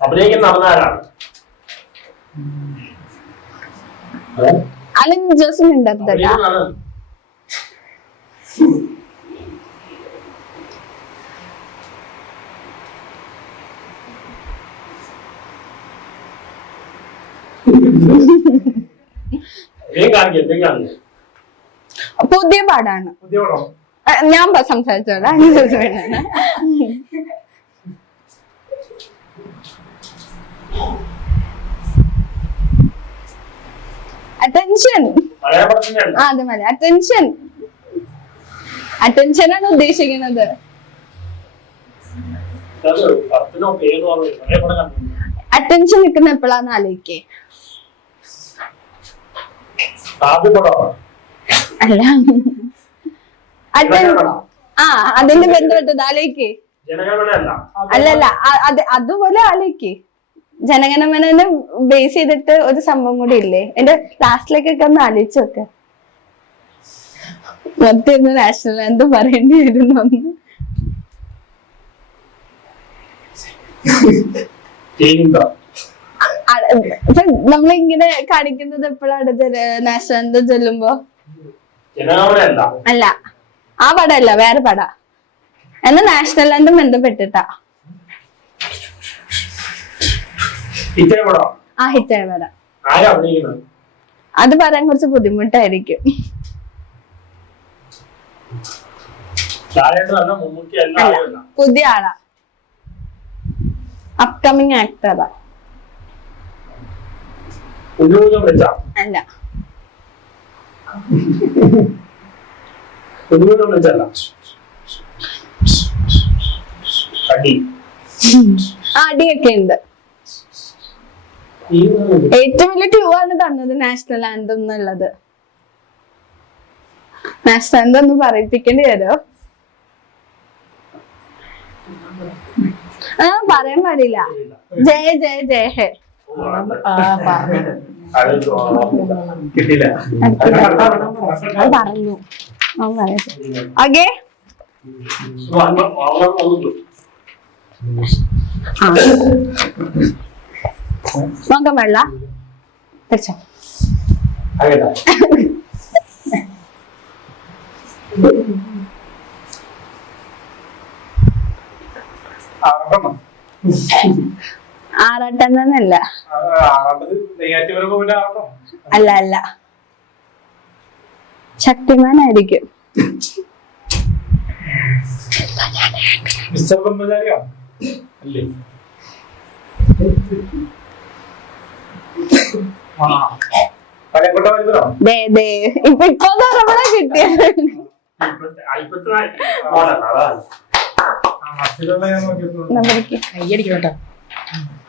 അഭിനയിക്കുന്ന നടന്നാരാണ്? അലൻ ജോസ് മിണ്ടരുതട്ടാ. പുതിയ പാടാണ്. ഞാൻ സംസാരിച്ചോളാം. അലൻ ജോസ് മിണ്ടരുത്. അറ്റൻഷൻ. അതെ മതി. അറ്റൻഷൻ. അറ്റൻഷനാണ് ഉദ്ദേശിക്കുന്നത്. അറ്റൻഷൻ നിൽക്കുന്ന എപ്പോഴാന്ന് ആലോചിക്കേ. അല്ല അതിന്റെ ബന്ധപ്പെട്ടത് ആലോചിക്കേ. അല്ലല്ല അതുപോലെ ആലോചിക്കേ. ജനഗണമനെ ബേസ് ചെയ്തിട്ട് ഒരു സംഭവം കൂടി ഇല്ലേ. എന്റെ ലാസ്റ്റിലേക്കൊക്കെ ഒന്ന് ആലോചിച്ച് നോക്ക. മൊത്തം നാഷണൽ എന്ത് പറയേണ്ടി വരുന്നു. നമ്മളിങ്ങനെ കാണിക്കുന്നത് എപ്പോഴാണ് നാഷണൽ എന്താ ചൊല്ലുമ്പോ? അല്ല ആ പടമല്ല, വേറെ പട. എന്നാ നാഷണൽ ആൻഡും ബന്ധപ്പെട്ടിട്ടാ. ആ ഹിറ്റായ പട. അത് പറയാൻ കുറച്ച് ബുദ്ധിമുട്ടായിരിക്കും. പുതിയ ആളാ, അപ്കമിങ് ആക്ടറാ. അല്ല അടിയൊക്കെ ഉണ്ട്. ഏറ്റവും വലിയ ട്യൂ ആണ് തന്നത് നാഷണൽ ആന്തം എന്നുള്ളത്. നാഷണൽ ആന്തം ഒന്ന് പറയിപ്പിക്കേണ്ടി വരോ? പറയാൻ പാടില്ല. ജയ ജയ ജയ ഹേ പറഞ്ഞു. ഓക്കെ നോക്കാൻ പാടില്ല. വെച്ചോ. ആറാട്ടെന്നല്ല. അല്ല അല്ല, ശക്തിമാനായിരിക്കും. ഇപ്പൊ കിട്ടിയ